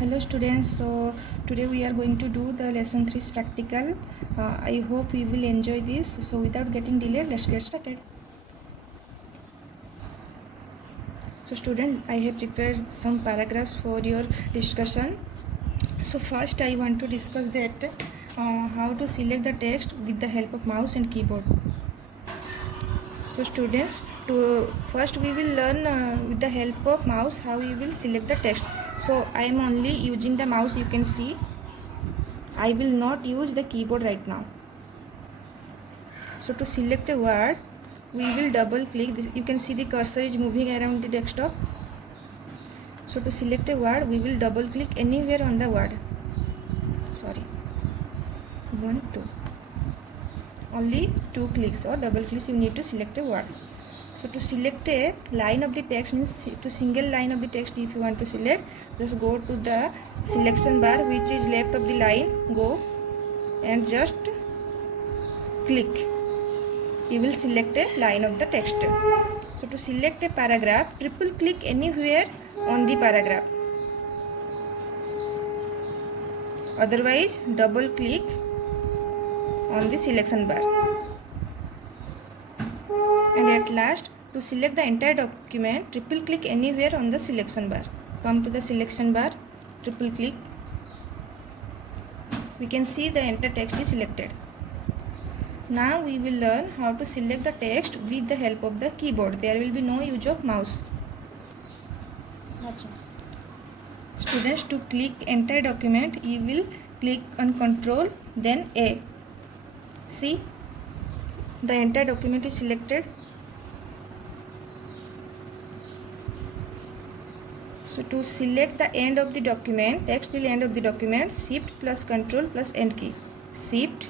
Hello students, so today we are going to do the lesson 3 practical. I hope you will enjoy this. So without getting delayed, let's get started. So students, I have prepared some paragraphs for your discussion. So first I want to discuss that how to select the text with the help of mouse and keyboard. So students, first we will learn with the help of mouse how we will select the text. So I am only using the mouse, you can see. I will not use the keyboard right now. So to select a word, we will double click this. You can see the cursor is moving around the desktop. So to select a word, we will double click anywhere on the word. Sorry, 1 2, only 2 clicks or double clicks you need to select a word. So to select a line of the text, means to single line of the text, if you want to select, just go to the selection bar which is left of the line, go and just click. You will select a line of the text. So to select a paragraph, triple click anywhere on the paragraph. Otherwise, double click on the selection bar. And at last, to select the entire document, triple click anywhere on the selection bar. Come to the selection bar, triple click. We can see the entire text is selected. Now we will learn how to select the text with the help of the keyboard. There will be no use of mouse. Students, to click entire document, you will click on Control, then A. See, the entire document is selected. So to select the end of the document, text till end of the document, Shift plus Control plus End key. Shift,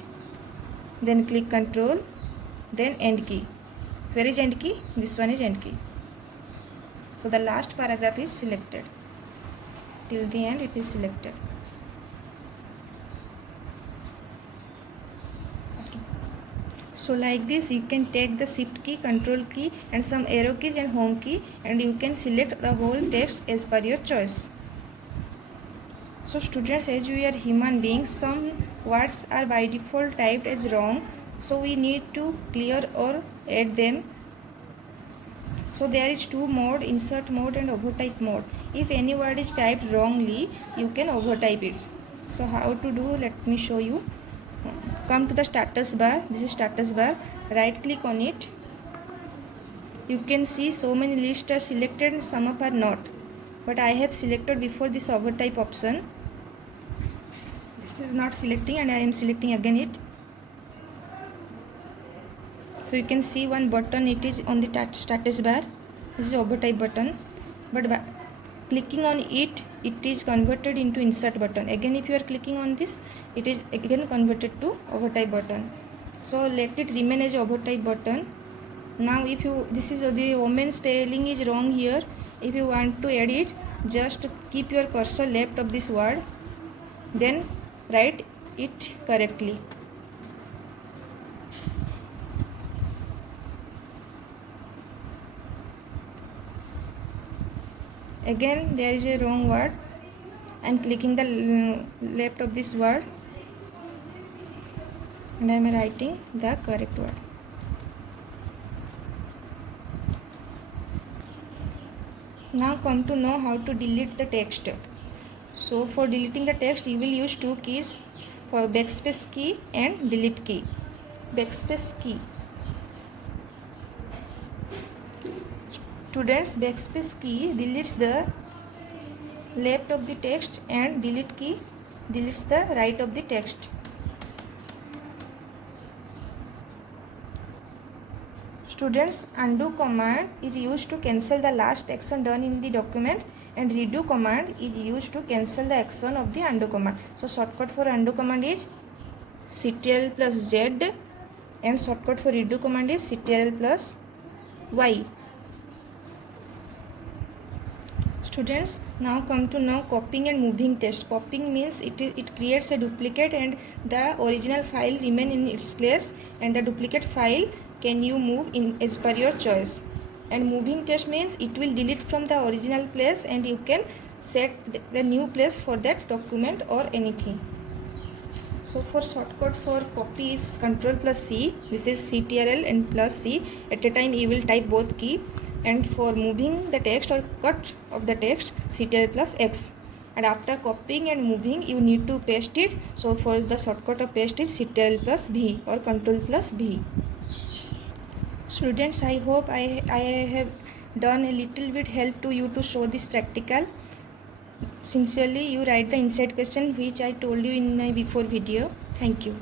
then click Control, then End key. Where is End key? This one is End key. So the last paragraph is selected. Till the end it is selected. Okay. So like this, you can take the Shift key, Control key and some arrow keys and Home key, and you can select the whole text as per your choice. So students, as we are human beings, some words are by default typed as wrong, so we need to clear or add them. So there is two mode, insert mode and overtype mode. If any word is typed wrongly, you can overtype it. So how to do, let me show you. Come to the status bar, this is status bar, right click on it. You can see so many lists are selected and some are not, but I have selected before this overtype option. This is not selecting and I am selecting again it. So you can see one button, it is on the status bar. This is overtype button, but by clicking on it, it is converted into insert button. Again, if you are clicking on this, it is again converted to overtype button. So let it remain as overtype button. Now if you, this is the woman spelling is wrong here. If you want to edit, just keep your cursor left of this word, then write it correctly. Again there is a wrong word. I am clicking the left of this word and I am writing the correct word. Now come to know how to delete the text. So for deleting the text, you will use two keys, for backspace key and delete key. Backspace key. Students, backspace key deletes the left of the text and delete key deletes the right of the text. Students, undo command is used to cancel the last action done in the document, and redo command is used to cancel the action of the undo command. So shortcut for undo command is Ctrl plus Z and shortcut for redo command is Ctrl plus Y. Students, now come to know copying and moving text. Copying means it creates a duplicate and the original file remain in its place, and the duplicate file can you move in as per your choice. And moving text means it will delete from the original place and you can set the new place for that document or anything. So for shortcut for copy is Ctrl plus C. This is CTRL and plus C. At a time you will type both key. And for moving the text or cut of the text, CTRL plus X. And after copying and moving, you need to paste it. So for the shortcut of paste is CTRL plus V or Ctrl plus V. Students, I hope I have done a little bit help to you to show this practical. Sincerely, you write the inside question which I told you in my before video. Thank you.